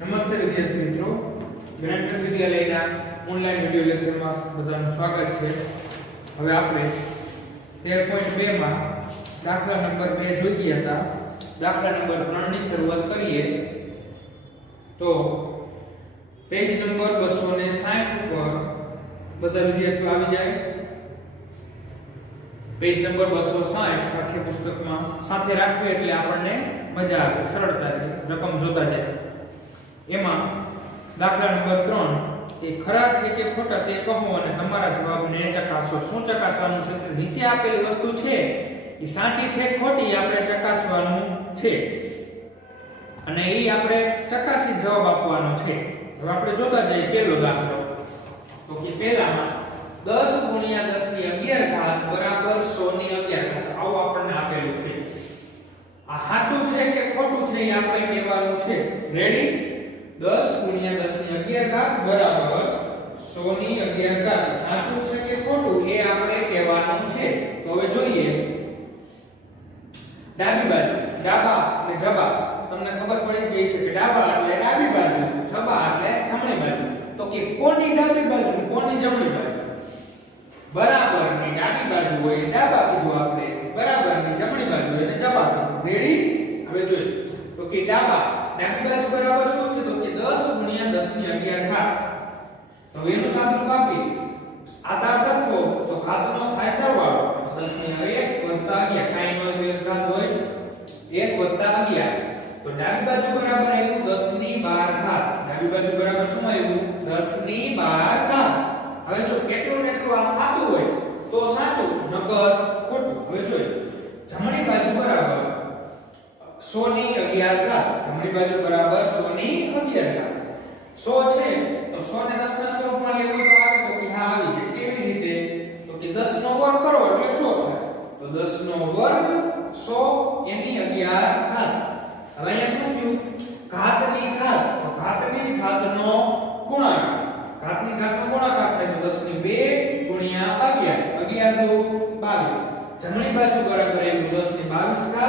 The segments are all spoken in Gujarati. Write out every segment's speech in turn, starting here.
નમસ્તે વિદ્યાર્થી મિત્રો, જ્ઞાનપ્રદ વિદ્યાલયના ઓનલાઈન વિડિયો લેક્ચરમાં બધાનું સ્વાગત છે. હવે આપણે 13.2 માં દાખલા નંબર 2 જોઈ ગયા હતા. દાખલા નંબર 3 ની શરૂઆત કરીએ તો પેજ નંબર 260 ઉપર બધા વિદ્યાર્થીઓ આવી જાય. પેજ નંબર 260 પાઠ્ય પુસ્તકમાં સાથે રાખવી એટલે આપણને મજા આવે, સરળતાથી રકમ જોતા જાય. એમાં દાખલા નંબર 3 એ ખરા છે કે ખોટા તે કહો અને તમારા જવાબને ચકાસો. શું ચકાસવાનું છે? નીચે આપેલી વસ્તુ છે એ સાચી છે ખોટી આપણે ચકાસવાનું છે અને એ આપણે ચકાસી જવાબ આપવાનો છે. હવે આપણે જોતા જઈએ પહેલો દાખલો. તો કે પહેલામાં 10 * 10 ની 11 બરાબર 100 ની 11. આવું આપણને આપેલું છે. આ સાચું છે કે ખોટું છે એ આપણે કહેવાનું છે. રેડી? 10 * 10 ની 11 બરાબર 100 ની 11. સાચું છે કે ખોટું એ આપણે કહેવાનું છે. તો હવે જોઈએ. ડાબી બાજુ, ડાબા અને જબા તમને ખબર પડી ગઈ છે કે ડાબા એટલે ડાબી બાજુ, જબા એટલે જમણી બાજુ. તો કે કોની ડાબી બાજુ કોની જમણી બાજુ? બરાબરની ડાબી બાજુ હોય ડાબા કીધું આપણે, બરાબરની જમણી બાજુ એટલે જબા કીધું. રેડી? હવે જોઈએ. તો કે ડાબી બાજુ બરાબર શું છે? તો કે 10 * 10 ની 11. તો એનું સાદુરૂપ આપી આધાર સરખો તો ઘાતનો થાય સરવાળો. 10 ની 1 + 11 કાઈ નો એક ઘાત હોય 1 + 11. તો ડાબી બાજુ બરાબર આવ્યું 10 ની 12. ડાબી બાજુ બરાબર શું આવ્યું? 10 ની 12. હવે જો કેટલું કેટલું આ થાતું હોય તો સાચું, નકર ખોટું. હવે જોઈએ. જમણી બાજુ બરાબર 100 ની 11. જમણી બાજુ બરાબર 100 ની 11. 100 છે તો 100 ને 10 ના સ્વરૂપમાં લેવું તો આવે તો કે હા આવી જાય. કેવી રીતે? તો કે 10 નો વર્ગ કરો એટલે 100 થાય. તો 10 નો વર્ગ 100 એની 11. હવે અહીંયા શું થયું? ઘાતની ઘાત. તો ઘાતની ઘાતનો ગુણાકાર. ઘાતની ઘાતનો ગુણાકાર થાય તો 10 ની 2 * 11. 11 * 2 = 22. જમણી બાજુ બરાબર આવ્યું 10 ની 22.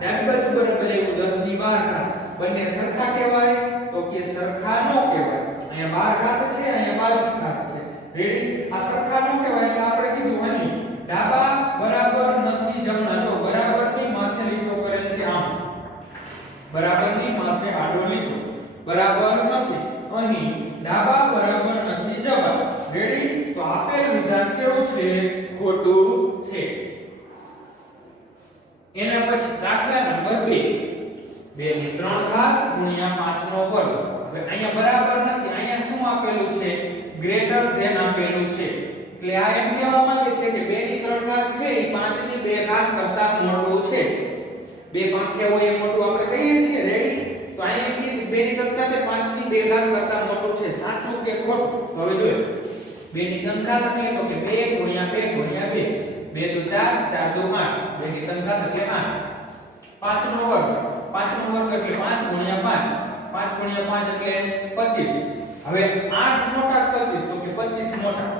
ડાબી બાજુ બરાબર આવ્યું 10 ની 12. બંને સરખા કહેવાય? તો કે સરખા નો કહેવાય. અહીંયા 12 છે, અહીંયા 22 છે. રેડી? આ સરખા નો કહેવાય એટલે આપણે કીધું અહીં ડાબા બરાબર નથી જમણા. જો બરાબરની માથે લીટો કરેલ છે આમ. બરાબરની માથે આડો લીટો. બરાબર નથી. અહીં ડાબા બરાબર નથી જમણા. રેડી? તો આપેલ વિધાન કેવું છે? ખોટું છે. એના પછી દાખલા નંબર 2. 2 ની 3 ઘાત ગુણ્યા 5 નો વર્ગ. હવે અહીંયા બરાબર નથી. અહીંયા શું આપેલું છે? ગ્રેટર ધેન આપેલું છે. એટલે આ એમ કહેવા માંગે છે કે 2 ની 3 ઘાત છે એ 5 ની 2 ઘાત કરતા મોટું છે. બે પાંખિયા હોય એ મોટું આપણે કહીએ છીએ. રેડી? તો અહીંયા કે 2 ની 3 ઘાત એ 5 ની 2 ઘાત કરતા મોટું છે. સાચું કે ખોટું? હવે જોઈએ. 2 ની 3 ઘાત એટલે તો કે 2 * 2 * 2. 2 * 4 = 4 * 8. 2 ની 3 ઘાત એટલે 8. 5 નો વર્ગ. 5 નો વર્ગ એટલે 5 * 5. 5 * 5 એટલે 25. હવે 8 મોટા 25 તો કે 25 મોટા.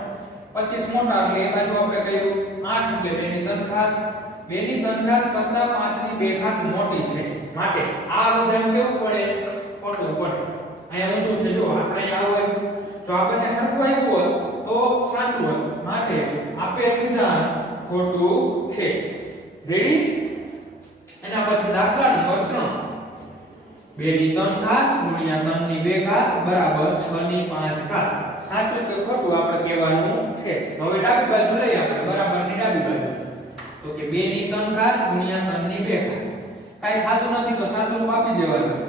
25 મોટા એટલે એ બાજુ આપણે કહ્યું 8 એટલે 2 ની 3 ઘાત. 2 ની 3 ઘાત કરતા 5 ની 2 ઘાત મોટી છે. માટે આ વિધાન કેવું પડે? ખોટું પડે. અહીંયા ઊંધું છે. જો આપણે અહીંયા આવું આવ્યું. જો આપણને સરખું આવ્યું હોત તો સાચું હોત. માટે આપેલ વિધાન ખોટું છે. રેડી? એના પછી દાખલા નંબર 3. 2 ની 3 ઘાત ગુણ્યા 3 ની 2 ઘાત બરાબર 6 ની 5 ઘાત. સાચું કે ખોટું આપણે કહેવાનું છે. હવે ડાબી બાજુ લઈએ આપણે. બરાબરની ડાબી બાજુ. તો કે 2 ની 3 ઘાત ગુણ્યા 3 ની 2 ઘાત. કાઈ થાતું નથી તો સાદુરૂપ આપી દેવાનું.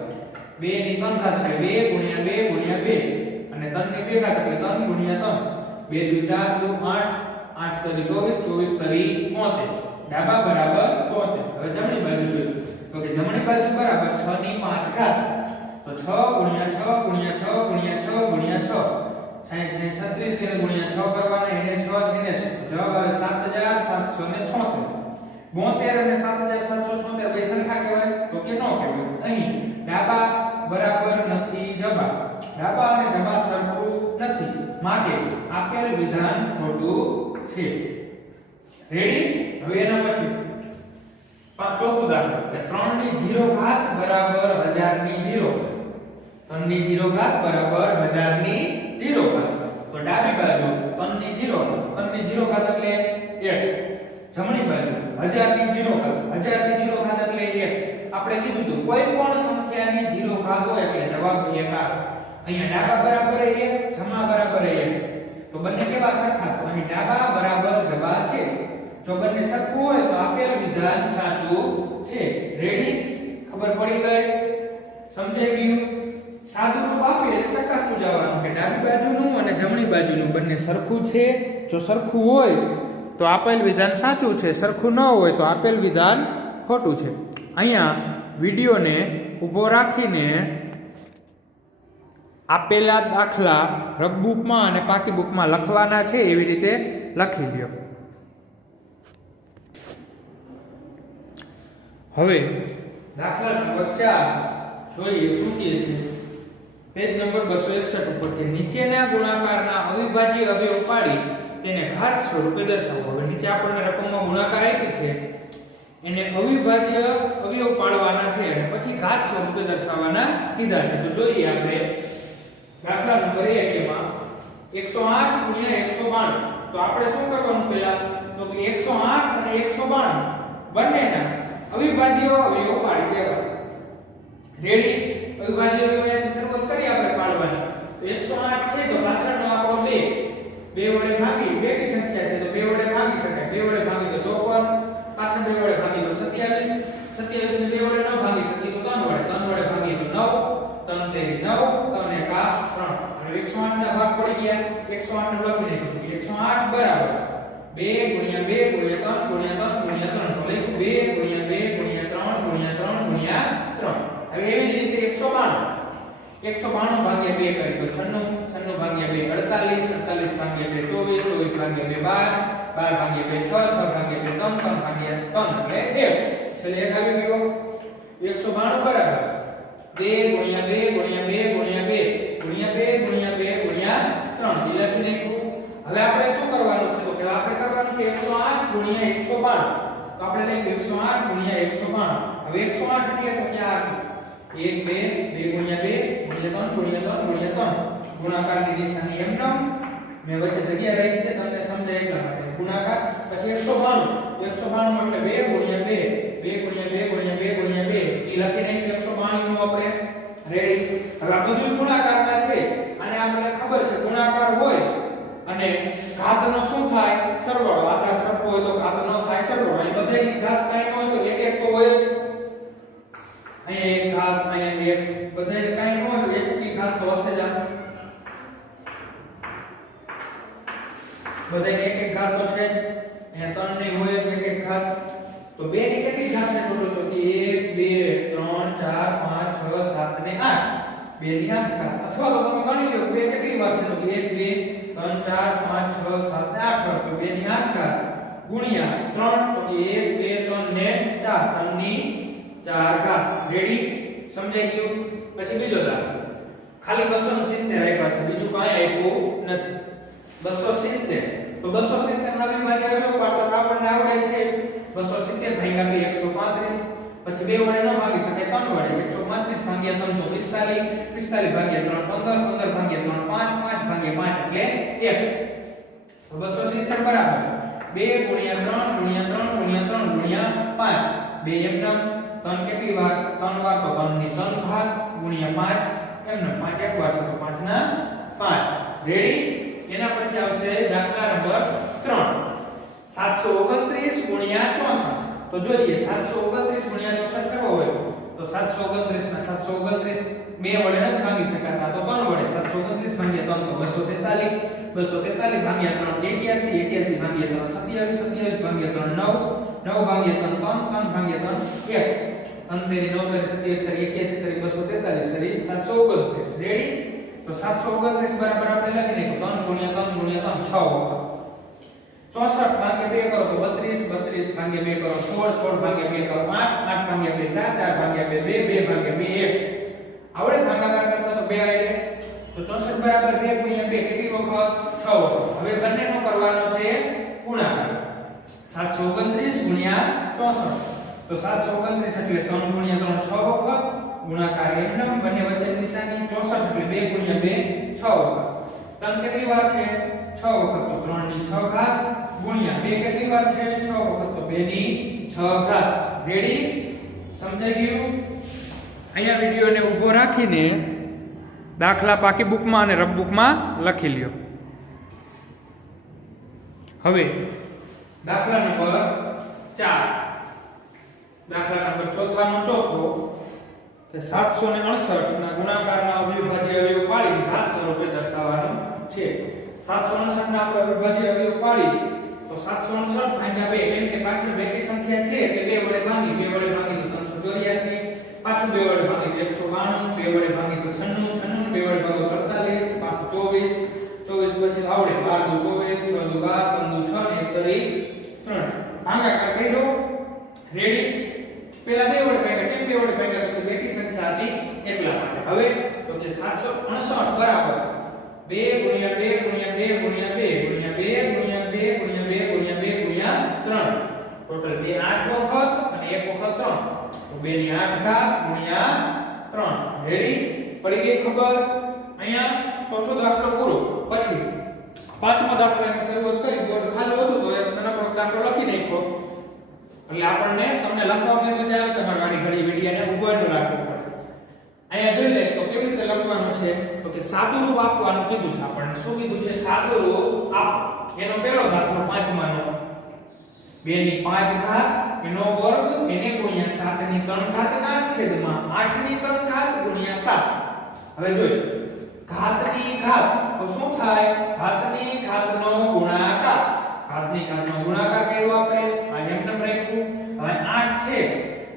2 ની 3 ઘાત એટલે 2 * 2 * 2 અને 3 ની 2 ઘાત એટલે 3 * 3. 2 * 4 = 8. 8 * 24 24 * 73. ડાબા બરાબર 73. હવે જમણી બાજુ જોઈએ. તો કે જમણી બાજુ બરાબર 6 ની 5 ઘાત. તો 6 * 6 * 6 * 6 * 6 = 36 એને ગુણ્યા 6 કરવાના. એને 6 એને 6. જવાબ આવે 7776. 72 અને 7776 બે સંખ્યા કહેવાય? તો કે નો કહેવાય. અહીં ડાબા બરાબર નથી જબા. ડાબા અને જબા સરખું નથી. માટે આપેલ વિધાન ખોટું છે. રેડી? હવે એના પછી ચોથું દાખલો કે 3 ની 0 ઘાત બરાબર 1000 ની 0. 3 ની 0 ઘાત બરાબર 1000 ની 0 ઘાત. તો ડાબી બાજુ 3 ની 0 ઘાત એટલે 1. જમણી બાજુ 1000 ની 0 ઘાત 1000 ની 0 ઘાત એટલે 1. આપણે કીધું હતું કોઈ પણ સંખ્યાની 0 ઘાત હોય એટલે જવાબ 1 આવે. અહીંયા ડાબા બરાબર 1, જમણા બરાબર 1. તો બંને કેવા સરખા? તો અહીં ડાબા બરાબર જવા છે. જો બંને સરખું હોય તો આપેલ વિધાન સાચું છે. રેડી? ખબર પડી ગઈ? સમજાઈ ગયું? સાદું રૂપ આપી એટલે ચકાસતું જવાનું કે ડાબી બાજુનું અને જમણી બાજુનું બંને સરખું છે. જો સરખું હોય તો આપેલ વિધાન સાચું છે, સરખું ન હોય તો આપેલ વિધાન ખોટું છે. અહીંયા વિડિયોને ઊભો રાખીને આપેલા દાખલા રફબુકમાં અને પાકી બુકમાં લખવાના છે, એવી રીતે લખી લ્યો. હવે દાખલા નંબર 4 જોઈએ શું કહે છે. પેજ નંબર 261 ઉપર કે નીચેના ગુણાકારના અવિભાજ્ય અવયવ પાડી તેને ઘાત સ્વરૂપે દર્શાવો. હવે નીચે આપણને રકમમાં ગુણાકાર આપી છે, એને અવિભાજ્ય અવયવ પાડવાના છે અને પછી ઘાત સ્વરૂપે દર્શાવવાના કીધા છે. તો જોઈએ આપણે દાખલા નંબર 1 એમાં 108 * 192. તો આપણે શું કરવાનું પહેલા? તો કે 108 અને 192 બંનેના અવિભાજ્ય અવયવ પાડી દેવા. રેડી? અવિભાજ્ય અવયવથી શરૂઆત કરી આપણે પાડવાની. તો 108 છે તો પાછળનો આપણો 2 વડે ભાગી, બે ની સંખ્યા છે તો 2 વડે ભાગી શકાય. 2 વડે ભાગી તો 54, પાછળ 2 વડે ભાગી તો 27, 27 ને 2 વડે ન ભાગી શકીએ તો 3 વડે ભાગી તો 9, 3 તેરી 9, 3 એકા 3. હવે 108 ના ભાગ પડી ગયા. 108 ને લખી નાખ્યું. 108 બરાબર 2 * 2 * 3 * 3 * 3 તો લખ્યું 2 * 2 * 3 * 3 * 3. હવે એવી જ રીતે 192 ભાગ્યા 2 કરી તો 96, 96 ભાગ્યા 2 48, 48 ભાગ્યા 2 24, 24 ભાગ્યા 2 12, 12 ભાગ્યા 2 6, 6 ભાગ્યા 2 3, 3 ભાગ્યા 3 એટલે 1. છેલ્લે 1 આવી ગયો. 192 બરાબર 2 * 2 * 2 * 2 * 2 * 2 * 2 * 3 એ લખી નાખ્યું. હવે આપણે શું કરવાનું છે? તો કે આપણે કરવાનું છે 108 * 192. તો આપણે લખ્યું 108 * 192. હવે 108 એટલે તો ક્યાં 1 2 2 * 2 * 3 * 3 ગુણાકારની નિશાની એમ નામ મેં વચ્ચે જગ્યા રાખી છે તમને સમજાય એટલા માટે. ગુણાકાર પછી 192 એટલે 2 * 2 2 * 2 * 2 ઈ લખી નાખ્યું 192 નું આપણે. રેડી? હવે આ બધું ગુણાકારના છે અને આપણને ખબર છે ગુણાકાર હોય અને ઘાતનો શું થાય? સરવાળો. આધાર સરખો હોય તો ઘાત ન થાય સરવાળો. અહીં બધાની ઘાત કાઈ ન હોય તો એક એક તો હોય જ. અહીંયા એક ઘાત, અહીંયા એક, બધાને કાઈ ન હોય તો એક ની ઘાત તો હશે જ. બધાને એક એક ઘાત તો છે જ. અહીંયા 3 ની હોય એક એક ઘાત. તો 2 ની કેટલી ઘાત છે ટોટલ? તો કે 1 2 3 4 5 6 7 અને 8. 2 ની 8 ઘાત. અથવા તો તમે ગણી લો 2 કેટલી વાર છે? તો 1 2 3 4 5 6 7 ને 8 વાર. તો 2 ની 8 ઘાત ગુણ્યા 3 તો કે 1 2 3 ને 4, 3 ની 4 ઘાત. રેડી? સમજાઈ ગયું? પછી બીજો દાખલો. ખાલી 270 આપ્યા છે, બીજું કાંઈ આપ્યું નથી. 270 તો 270 ના વિભાજ્ય અવયવ પાડતા આપણને આવડે છે. 270 ભાગ્યા 2 135. પછી 2 વડે ન ભાગી શકાય 3 વડે. 135 ભાગ્યા 3 તો 45, 45 ભાગ્યા 3 15, 15 ભાગ્યા 3 5, 5 ભાગ્યા 5 એટલે 1. તો 270 બરાબર 2 * 3 * 3 * 3 * 5. 2 એમનામ 3 કેટલી વાર? 3 વાર તો 3 ની 3 ઘાત ગુણ્યા 5 એમનામ 5 એક વાર છે તો 5 ના 5. રેડી? એના પછી આવશે દાખલા નંબર 3. 729 ગુણ્યા 64. તો જોઈએ 729 ગુણ્યા 64 કરવો હોય તો 729 ના 729 2 વડે નથી ભાગી શકાતા તો 3 વડે. 729 ભાગ્યા 3 તો 243, 243 ભાગ્યા 3 81, 81 ભાગ્યા 3 27, 27 ભાગ્યા 3 9, 9 ભાગ્યા 3 3, 3 ભાગ્યા 3 1. 3 તેરી 9 તેરી 27 તેરી 81 તેરી 243 તેરી 729. રેડી? તો 729 બરાબર આપણે લખી નાખ્યું 3 ગુણ્યા 3 ગુણ્યા 3 6 વખત. 64 ભાગ્યા 2 કરો તો 32, 32 ભાગ્યા 2 કરો 16, 16 ભાગ્યા 2 કરો 8, 8 ભાગ્યા 2 4, 4 ભાગ્યા 2 2, 2 ભાગ્યા 2 1. આવડે ભાગાકાર કરતા તો 2 આવે. તો 64 બરાબર 2 ગુણ્યા 2 કેટલી વખત? 6 વખત. હવે બંનેનો કરવાનો છે ગુણાકાર. 729 ગુણ્યા 64. તો 729 એટલે 3 ગુણ્યા 3 6 વખત ગુણાકાર એમનેમ બંને વચ્ચેની નિશાની 64 એટલે 2 ગુણ્યા 2 6 વખત. ત્રણ કેટલી વાર છે 6 વખત તો 3 ની 6 ઘાત ગુણ્યા 2 કેટલી વાર છે 6 વખત તો 2 ની 6 ઘાત. રેડી? સમજાઈ ગયું? અહીંયા વિડિયોને ઊભો રાખીને દાખલા પાકી બુકમાં અને રફ બુકમાં લખી લ્યો. હવે દાખલા નંબર 4. દાખલા નંબર ચોથાનો ચોથો કે 768 ના ગુણાકારના અવિભાજ્ય અવયવ પાડી ઘાત સ્વરૂપે દર્શાવવાનું છે. 768 ના આપણે અવિભાજ્ય અવયવ પાડી તો 768 ભાગ્યા 2 કેમ કે પાછળ બેકી સંખ્યા છે એટલે 2 વડે ભાગી તો 384, પાછું 2 વડે ભાગી તો 192, 2 વડે ભાગી તો 96, 96 2 વડે ભાગો તો 48, પાછું 24, 24 પછી આવડે 12 2 24, 6 2 12, 3 2 6 ને 1 તરી 3. ભાગાકાર કર્યો. રેડી? પેલા 2 વડે ભાગ્યા કેમ 2 વડે ભાગ્યા તો બેકી સંખ્યા હતી એટલા માટે. હવે તો કે 768 બરાબર 2 ગુણ્યા 2 ગુણ્યા 2 ગુણ્યા 2 ગુણ્યા 2 ગુણ્યા 2 ગુણ્યા 2 ગુણ્યા 2 ગુણ્યા 3 ટોટલ 2 8 વખત અને 1 વખત 3 તો 2 ની 8 ઘાત ગુણ્યા 3. રેડી? પડી ગઈ ખબર? અહીંયા ચોથો દાખલો પૂરો. પછી પાંચમા દાખલાની શરૂઆત કરી બોર્ડ ખાલી હતું તો એક નાનો દાખલો લખી નાખ્યો એટલે આપણને તમને લખવામાં મજા આવે. તમારે વાડી ઘડી વિડિયાને ઉભો ન રાખવો પડે. અહીંયા જોઈ લે તો કેવી રીતે લખવાનું છે તો કે સાદુરૂપ આપવાનું કીધું છે આપણને. શું કીધું છે? સાદુરૂપ આપ. એનો પહેલો દાખલો પાંચમાનો 2 ની 5 ઘાત એનો વર્ગ એને ગુણ્યા 7 ની 3 ઘાત ના છેદમાં 8 ની 3 ઘાત ગુણ્યા 7. હવે જોઈ ઘાતની ઘાત તો શું થાય? ઘાતની ઘાતનો ગુણાકાર. ઘાતની ઘાતનો ગુણાકાર કર્યો આપણે આ એમને રાખ્યું. હવે 8 છે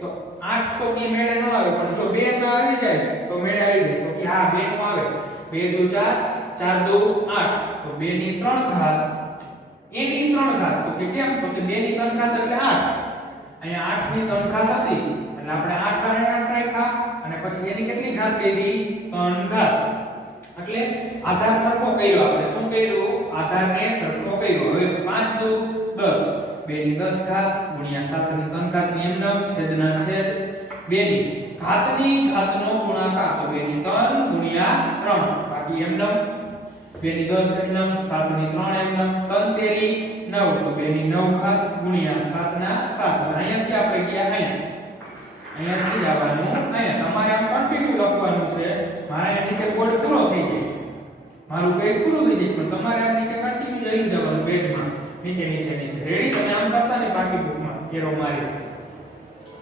તો 8 તો કે મેળે ન આવે પણ જો 2 ના આવી જાય તો મેળે આવી જાય તો કે આ 2 નો આવે. 2 2 4 4 2 8 તો 2 ની 3 ઘાત એની 3 ઘાત તો કે કેમ તો કે 2 ની 3 ઘાત એટલે 8. અહીંયા 8 ની 3 ઘાત હતી એટલે આપણે 8 અને 8 રાખ્યા અને પછી એની કેટલી ઘાત કરી? 3 ઘાત. એટલે આધાર સરખો કર્યો આપણે. શું કર્યું? આધારને સરખો કર્યો. હવે 5 દુ 10 2 ની 10 ઘાત ગુણ્યા 7 ની 3 ઘાત નિયમનમ છેદના છેદ 2 ની ઘાતની ઘાતનો ગુણાકાર તો 2 ની 3 ગુણ્યા 3 બાકી એમનમ 2 ની 10 એમનમ 7 ની 3 એમનમ 3 તેરી 9 તો 2 ની 9 ઘાત ગુણ્યા 7 ના 7. અહીંયાથી આપણે ગયા અહીંયાથી આવવાનું અહીંયા. તમારે આમ કન્ટિન્યુ લખવાનું છે. મારે આ નીચે બોર્ડ પૂરો થઈ ગયો છે. મારું પેજ પૂરું થઈ ગયું પણ તમારે આમ નીચે કન્ટિન્યુ લઈ જવાનું પેજમાં નીચે નીચે નીચે. રેડી? તમે આમ કરતા ને બાકી બુકમાં એરો મારી.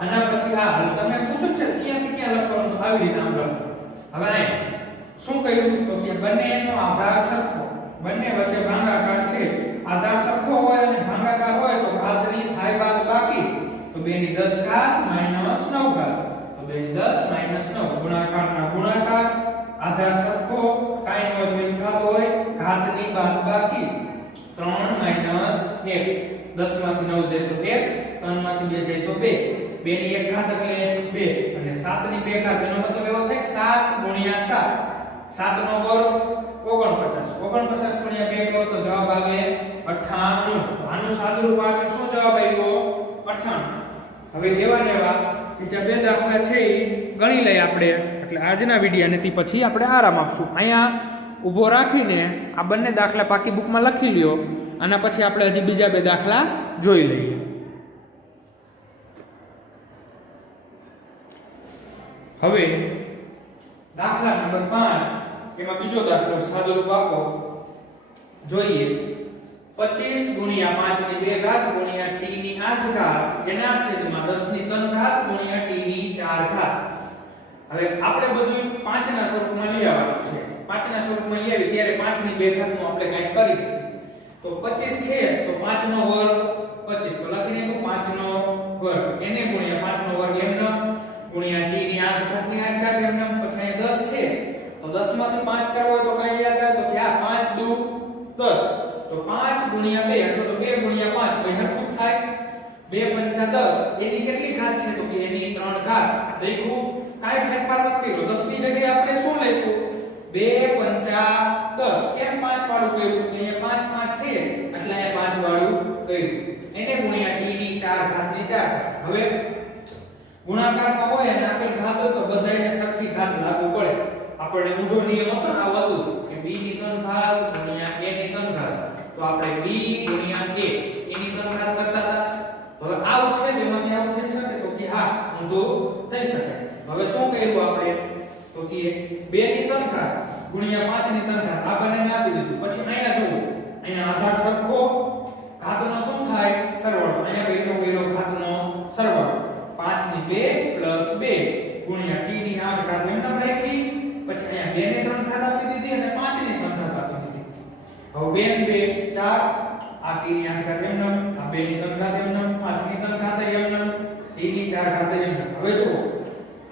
આના પછી હાલ તમે પૂછો છે ક્યાંથી ક્યાં લખવાનું તો આવી રીતે આમ લખો. હવે અહીંયા શું કહ્યું તો કે બંનેનો આધાર સરખો. બંને વચ્ચે ભાગાકાર છે. આધાર સરખો હોય અને ભાગાકાર હોય તો ઘાતની થાય બાદ બાકી તો 2 ની 10 ઘાત માઈનસ 9 ઘાત તો 2 ની 10 માઈનસ 9 ગુણાકારના ગુણાકાર. આધાર સરખો કાઈ નો હોય ઘાત હોય ઘાતની બાદ બાકી 3 માઈનસ 1 10 માંથી 9 જાય તો 1 3 માંથી 2 જાય તો 2 2 ની 1 ઘાત એટલે 2 અને 7 ની 2 ઘાત એનો મતલબ એવો થાય 7 ગુણ્યા 7 7 નો વર્ગ 49 49 ગુણ્યા 2 કરો તો જવાબ આવે 98. આનું સાદુરૂપ આવે શું જવાબ આવ્યો? 98. હવે એવા એવા બીજા બે દાખલા છે એ ગણી લઈએ આપણે. એટલે આજના વિડિયાને થી પછી આપણે આરામ આપશું. અહીંયા ઊભો રાખીને આ બંને દાખલા પાકી બુકમાં લખી લ્યો. આના પછી આપણે હજી બીજા બે દાખલા જોઈ લઈએ. હવે દાખલા નંબર 5 એમાં બીજો દાખલો સાદુરૂપ આપો જોઈએ. 25 ગુણ્યા 5 ની 2 ઘાત ગુણ્યા t ની 8 ઘાત એના છેદમાં 10 ની 3 ઘાત ગુણ્યા t ની 4 ઘાત. હવે આપણે બધું 5 ના સ્વરૂપમાં લઈ આવવાનું છે. 5 ના સ્વરૂપમાં લઈ આવી ત્યારે 5 ની 2 ઘાતનું આપણે કંઈક કરી તો 25 છે તો 5 નો વર્ગ 25 તો લખીને 5 નો વર્ગ એને ગુણ્યા 5 નો વર્ગ એમનો ગુણ્યા t ની 8 ઘાત ની 8 ઘાત એમનો પછી 10 છે તો 10 માંથી 5 કરવો હોય તો કઈ યાદ આવે તો કે આ 5 દુ 10 તો 5 ગુણ્યા 2 અથવા તો 2 ગુણ્યા 5 કોઈ હરખું થાય. 2 પંચા 10 એની કેટલી ઘાત છે તો કે એની 3 ઘાત. લખ્યું કાઈ ફેરફાર નથી કર્યો. 10 ની જગ્યાએ આપણે શું લખ્યું? 2 પંચા 10. કેમ 5 વાળું કર્યું? તો અહીંયા 5 5 છે એટલે અહીંયા 5 વાળું કર્યું. એને ગુણ્યા t ની 4 ઘાત ની 4. હવે ગુણાકારમાં હોય અને આપેલ ઘાત હોય તો બધાયને થઈ શકે. હવે શું કર્યું આપણે તો કે 2 ની 3 ઘાત ગુણ્યા 5 ની 3 ઘાત આ બંનેને આપી દીધું. પછી અહીંયા જુઓ અહીંયા આધાર સરખો ઘાતનો શું થાય સરવાળો. અહીંયા બેનો ઘાતનો સરવાળો 5 ની 2 + 2 ગુણ્યા t ની 8 ઘાત એમ નામ રાખી. પછી અહીંયા 2 ની 3 ઘાત આપી દીધી અને 5 ની 3 ઘાત આપી દીધી. હવે 2 ને 2 4 આ t ની 8 ઘાત એમ નામ આ 2 ની 3 ઘાત એમ નામ 5 ની 3 ઘાત એમ નામ t ની 4 ઘાત એમ નામ. હવે જુઓ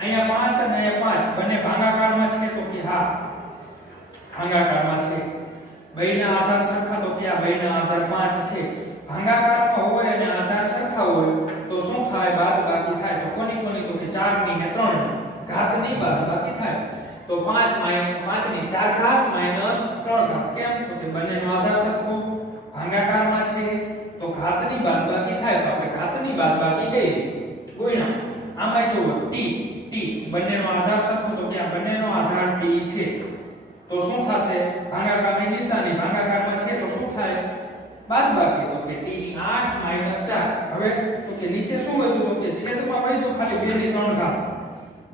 અહીંયા 5 અને અહીંયા 5 બંને ભાગાકારમાં છે તો કે હા ભાગાકારમાં છે. બેયના આધાર સરખા તો કે આ બેયના આધાર 5 છે. ભાગાકારમાં હોય અને આધાર સરખા હોય તો શું થાય બાદબાકી થાય. તો કોની કોની તો કે 4 ની ને 3 ની ઘાતની બાદબાકી થાય. તો 5 ની 4 ઘાત માઈનસ 3 ઘાત. કેમ તો કે બંનેનો આધાર સરખો ભાગાકારમાં છે તો ઘાતની બાદબાકી થાય. તો આપણે ઘાતની બાદબાકી કરીએ ગુણ્યા આમાં જુઓ t બંનેનો આધાર સરખો તો કે આ બંનેનો આધાર t છે. તો શું થશે ભાગાકારની નિશાની ભાગાકારમાં છે તો શું થાય બાદબાકી. તો કે t ની 8 - 4. હવે તો કે નીચે શું વધ્યું તો કે છેદમાં વધ્યું ખાલી 2 ની 3 ઘાત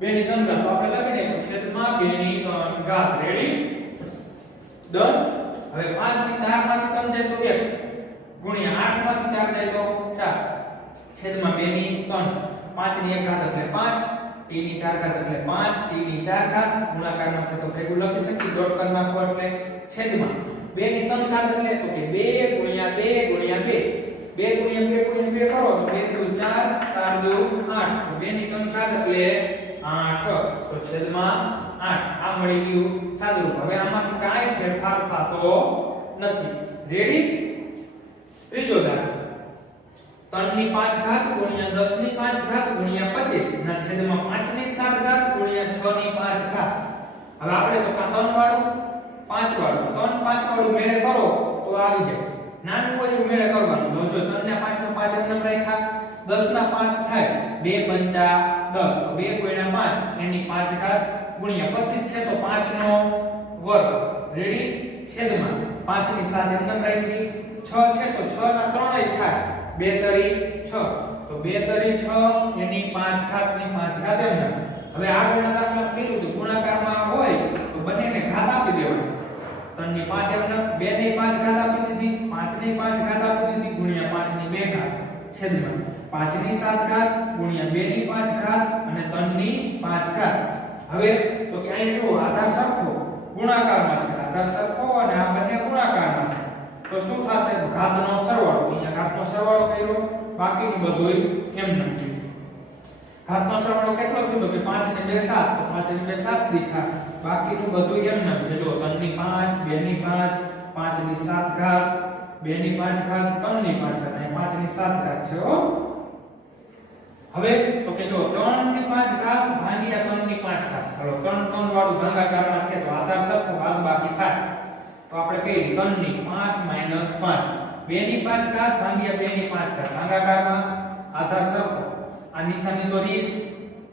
2 ની 3 ઘાત. તો આપણે લખી દઈએ છેદમાં 2 ની 3 ઘાત. Ready done. હવે 5 ની 4 માંથી 3 જાય તો 1 ગુણ્યા 8 માંથી 4 જાય તો 4 છેદમાં 2 ની 3 5 ની 1 ઘાત એટલે 5 t ની 4 ઘાત એટલે 5 t ની 4 ઘાત ગુણાકારમાં છે તો ભેગું લખી શકીએ ડોટ કરી નાખો એટલે છેદમાં 2 ની 3 ઘાત એટલે તો કે 2 ગુણ્યા 2 ગુણ્યા 2 2 ગુણ્યા 2 ગુણ્યા 2 કરો તો 2 દુ 4 4 દુ 8 તો 2 ની 3 ઘાત એટલે 8 તો છેદમાં 8 આ મળી ગયું સાદુરૂપ. હવે આમાંથી કાંઈ ફેરફાર થતો નથી. રેડી. ત્રીજો દાખલો 3 ની 5 ઘાત ગુણ્યા 10 ની 5 ઘાત ગુણ્યા 25 ના છેદમાં 5 ની 7 ઘાત ગુણ્યા 6 ની 5 ઘાત. હવે આપણે તો 3 વાળું 5 વાળું 3 5 વાળું મેળે કરો તો આવી જાય. નાનું હોય મેળે કરવાનું. જો 3 ને 5 નો 5 એમ રાખ્યા 10 ના 5 થાય 2 પંચા 10 તો 2 ગુણ્યા 5 એની 5 ઘાત ગુણ્યા 25 છે તો 5 નો વર્ગ. રેડી. છેદમાં 5 ની 7 એમ રાખી 6 છે તો 6 ના 3 થાય 2 તરી 6 તો 2 તરી 6 એની 5 ઘાત ની 5 ઘાત એમ ના. હવે આગળના દાખલા કીધું કે ગુણાકારમાં હોય તો બંનેને ઘાત આપી દેવાની. 3 ની 5 એમ ના 2 ની 5 ઘાત આપી દીધી 5 ની 5 ઘાત આપી દીધી ગુણ્યા 5 ની 2 ઘાત છેદમાં 5 ની 7 ઘાત ગુણ્યા 2 ની 5 ઘાત અને 3 ની 5 ઘાત. હવે તો કે અહીં જો આધાર સરખો ગુણાકારમાં છે આધાર સરખો અને આ બંને ગુણાકારમાં છે તો શું થશે ઘાતનો સરવાળો. અહીંયા ઘાતનો સરવાળો કર્યો બાકીનું બધું એમ નથી. ઘાતનો સરવાળો કેટલો થયો કે 5 ને 2 7 તો 5 ને 2 7 લીખા બાકીનું બધું એમ નથી છે. જો 3 ની 5 2 ની 5 5 ની 7 ઘાત 2 ની 5 ઘાત 3 ની 5 ઘાત અને 5 ની 7 ઘાત છે હો. હવે તો કે જો 3 ની 5 ઘાત ભાગ્યા 3 ની 5 ઘાત. હાલો 3 3 વાળું ભાગાકારમાં છે તો આધાર સરખો બાદબાકી થાય. તો આપણે કહીએ 3 ની 5 - 5 2 ની 5 ઘાત ભાગ્યા 2 ની 5 ઘાત ભાગાકારમાં આધાર સરખો આ નિશાની તો રીત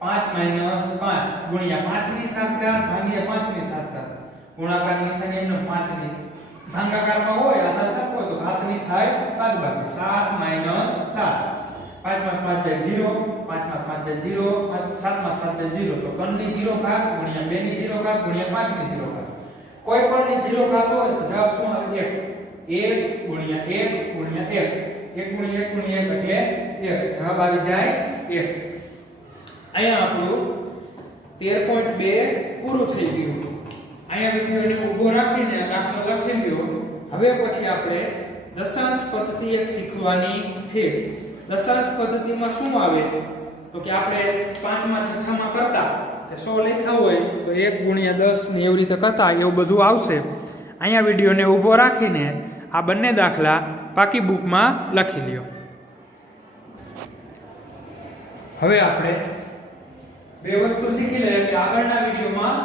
5 - 5 ગુણ્યા 5 ની 7 ઘાત ભાગ્યા 5 ની 7 ઘાત ગુણાકાર નિશાની એમનો 5 ની ભાગાકારમાં હોય આધાર સરખો હોય તો ઘાતની થાય બાદબાકી 7 - 7 5 માં 5 જાય 0 5 માં 5 જાય 0 7 માં 7 જાય 0 તો 3 ની 0 ઘાત ગુણ્યા 2 ની 0 ઘાત ગુણ્યા 5 ની 0 ઘાત. કોઈ પણ ની 0 ઘાત હોય તો જવાબ શું આવે 1 ગુણ્યા 1 ગુણ્યા 1 1 ગુણ્યા 1 ગુણ્યા 1 એટલે 1 જવાબ આવી જાય 1. અહીંયા આપણું 13.2 પૂરું થઈ ગયું. અહીંયા વિડિયોને ઊભો રાખીને દાખલો લખી લ્યો. હવે પછી આપણે દશાંશ પદ્ધતિ એક શીખવાની છે. દશાંશ પદ્ધતિમાં શું આવે તો કે આપણે 5માં 6માં કરતા 100 લખ્યા હોય તો 1 ગુણ્યા 10 ને એવી રીતે કરતા એવું બધું આવશે. અહીંયા વિડિયોને ઊભો રાખીને આ બંને દાખલા પાકી બુકમાં લખી લ્યો. હવે આપણે બે વસ્તુ શીખી લઈએ કે આગળના વિડિયોમાં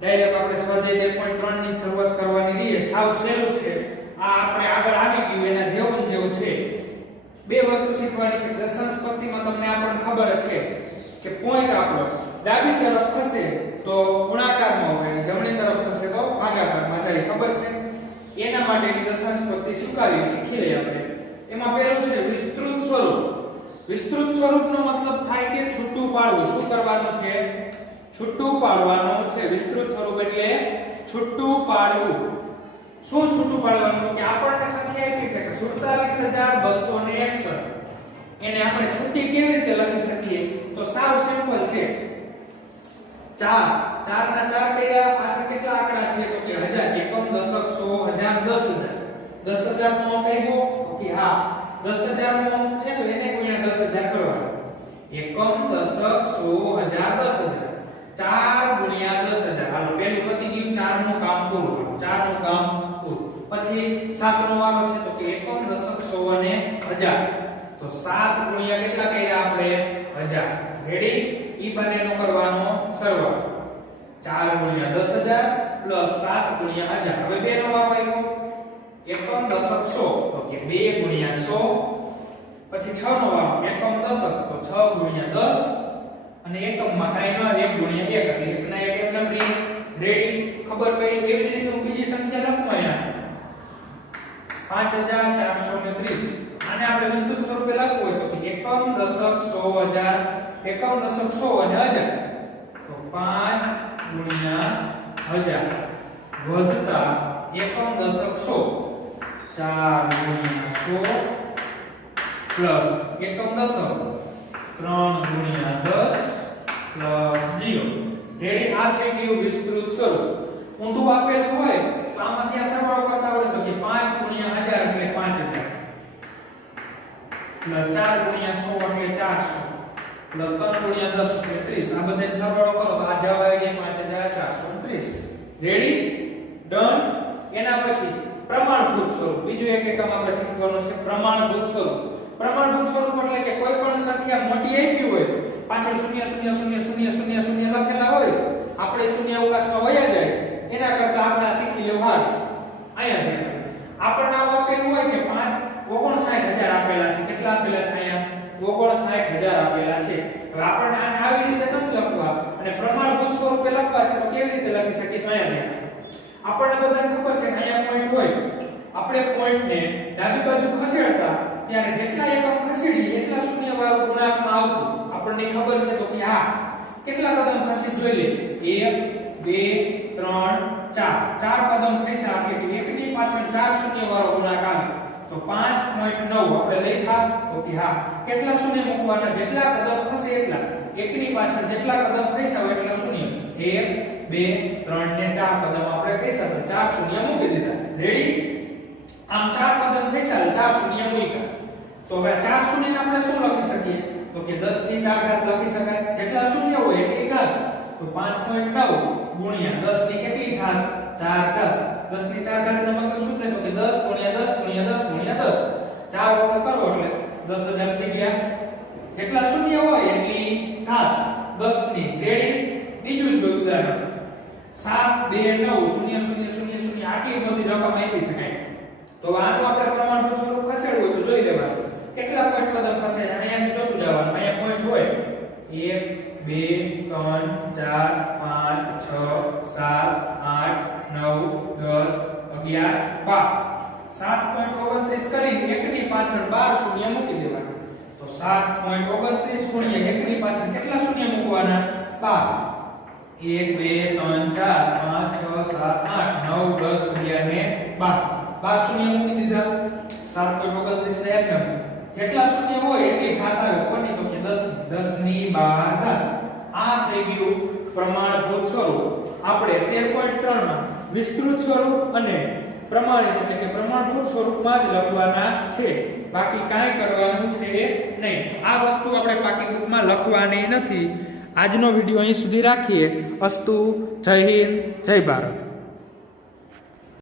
ડાયરેક્ટ આપણે સ્વાધ્યાય 13.3 ની શરૂઆત કરવાની રહીએ. સાવ સહેલું છે. આ આપણે આગળ આવી ગયું એના જેવું જેવું છે. બે વસ્તુ શીખવાની છે. દશાંશ પદ્ધતિમાં તમને આપણને ખબર છે કે પોઈન્ટ આપણો ડાબી તરફ ખસે તો ગુણાકારમાં હોય અને જમણી તરફ ખસે તો ભાગાકારમાં જાય. ખબર છે? એના માટેની દશાંશ પદ્ધતિ શીખી લઈએ આપણે. એમાં પહેલું છે વિસ્તૃત સ્વરૂપ. વિસ્તૃત સ્વરૂપનો મતલબ થાય કે છૂટું પાડવું. શું કરવાનું છે? છૂટું પાડવાનું છે. વિસ્તૃત સ્વરૂપ એટલે છૂટું પાડવું. શું છૂટું પાડવાનું? કે આપણને સંખ્યા આપી છે કે 47261. એને આપણે છૂટી કેવી રીતે લખી શકીએ? તો સાવ સિમ્પલ છે. 4 ના 4 કર્યા, પાછળ કેટલા આંકડા છે? તો કે 1000, એકમ, દશક, 100, 1000, 10000 નો અંક આવ્યો. ઓકે, હા, 10000 નો અંક છે તો એને ગુણ્યા 10000 કરવાનો. એકમ, દશક, 100, 1000, 4 ગુણ્યા 10000. હાલો, પહેલું પતી ગયું. 4 નું કામ પૂરું. 4 નું કામ પૂરું. પછી 7 નો વારો છે તો કે એકમ, દશક, 100 અને 1000. તો 7 ગુણ્યા કેટલા કર્યા આપણે? 1000. રેડી? ઈ બંનેનો કરવાનો સરવાળો. 4 ગુણ્યા 10000 પ્લસ 7 ગુણ્યા 1000. હવે બે નો વારો આવ્યો. એકમ, દશક, 100 તો કે 2 ગુણ્યા 100. પછી 6 નો વારો. એકમ, દશક તો 6 ગુણ્યા 10 અને એકમમાં કાઈ ન 1 ગુણ્યા 1 એટલે એકના એક એમ નંબર. રેડી? ખબર પડી? એવી રીતે હું બીજી સંખ્યા લખું અહીંયા 5430. આને આપણે વિસ્તૃત સ્વરૂપે લખવું હોય તો એકમ, દશક, 100, 1000. એકમ, દશક, 100 અને 1000 તો 5 ગુણ્યા 1000 વધતા એકમ, દશક, 100 4 ગુણ્યા 100 પ્લસ એકમ, દશક 3 ગુણ્યા 10 પ્લસ 0. રેડી? આ થઈ ગયું વિસ્તૃત સ્વરૂપ. ઊંધું આપેલું હોય તો આમાંથી આ સરવાળો કરતા હોય તો કે 5 ગુણ્યા 1000 એટલે 5000 પ્લસ 4 ગુણ્યા 100 એટલે 400 પ્લસ 3 ગુણ્યા 10 એટલે 30. આ બધાનો સરવાળો કરો તો આ જવાબ આવી જાય 5430. રેડી? ડન. એના પછી પ્રમાણભૂત સ્વરૂપ. બીજું એક એકમ આપણે શીખવાનું છે પ્રમાણભૂત સ્વરૂપ. પ્રમાણભૂત સ્વરૂપ એટલે કે કોઈ પણ સંખ્યા મોટી આપી હોય પાછળ 0 0 0 0 0 0 લખેલા હોય આપણે શૂન્ય અવકાશમાં વયા જાય એના કરતા આપણે શીખી લેવું હાલ. અહીંયા આપણને આવું આપેલું હોય કે 5,59,000 આપેલા છે. કેટલા આપેલા છે? અહીંયા 59,000 આપેલા છે. હવે આપણને આને આવી રીતે નથી લખવા અને પ્રમાણભૂત સ્વરૂપે લખવા છે તો કેવી રીતે લખી શકીએ? તો અહીંયા આપણને બધાને ખબર છે કે અહીંયા પોઈન્ટ હોય. આપણે પોઈન્ટને ડાબી બાજુ ખસેડતા ત્યારે જેટલા એકમ ખસેડીએ એટલા શૂન્ય વાળું ગુણાંકમાં આવતું. આપણને ખબર છે તો કે આ કેટલા કદમ ખસી જોઈ લે. 1 2 3 4 ચાર કદમ ખસ્યા એટલે કે એકની પાછળ 4 શૂન્ય વાળો ગુણાંક આવે તો 5.9 આપણે લખ્યા તો કે હા કેટલા શૂન્ય મૂકવાના? જેટલા કદમ ખસે એટલા. એકની પાછળ જેટલા કદમ ખસ્યા હોય એટલા શૂન્ય. 1 2 3 ને 4 કદમ આપણે ખસ્યા તો 4 શૂન્ય મૂકી દીધા. રેડી? આમ 4 કદમ ખસ્યા એટલે 4 શૂન્ય મૂક્યા. તો હવે 4 શૂન્યને આપણે શું લખી શકીએ? તો કે 10 ની 4 ઘાત લખી શકાય. જેટલા શૂન્ય હોય એટલી ઘાત. તો 5.9 ગુણ્યા 10 ની કેટલી ઘાત? 4 ઘાત. 10 ની 4 ઘાત નો મતલબ શું થાય? તો કે 10 ગુણ્યા 10 ગુણ્યા 10 ગુણ્યા 10. 4 વખત કરો એટલે 10000 થઈ ગયા. જેટલા શૂન્ય હોય એટલી ઘાત 10 ની. રેડી? બીજું જોયું ઉદાહરણ 7 2 9 0 0 0 0 આટલી બધી રકમ આપી શકાય. તો આનું આપણે પ્રમાણભૂત સ્વરૂપ ખસેડવું હોય તો જોઈ લેવાનું કેટલા પોઈન્ટ કદમ ખસે. અહીંયા જોતું જવાનું. અહીંયા પોઈન્ટ હોય 1 2 3 4 5 6 7 8 9 10 11 12 7.29 કરીને એકની પાછળ 12 શૂન્ય મૂકી દેવાના. તો 7.29 ગુણ્યા એકની પાછળ કેટલા શૂન્ય મૂકવાના? 12 1 2 3 4 5 6 7 8 9 10 11 ને 12 12 શૂન્ય મૂકી દીધા. 7.29 ને એક નંબર. જેટલા શૂન્ય હોય એટલી ઘાત આવે. કોની? તો કે 10 ની 12 ઘાત. આ થઈ ગયું પ્રમાણભૂત સ્વરૂપ. આપણે 13.3 માં વિસ્તૃત સ્વરૂપ અને પ્રમાણિત એટલે કે પ્રમાણભૂત સ્વરૂપમાં જ લખવાના છે. બાકી કાંઈ કરવાનું છે નહીં. આ વસ્તુ આપણે પાકી બુકમાં લખવાની નથી. આજનો વિડિયો અહીં સુધી રાખીએ. અસ્તુ. જય હિન્દ, જય ભારત.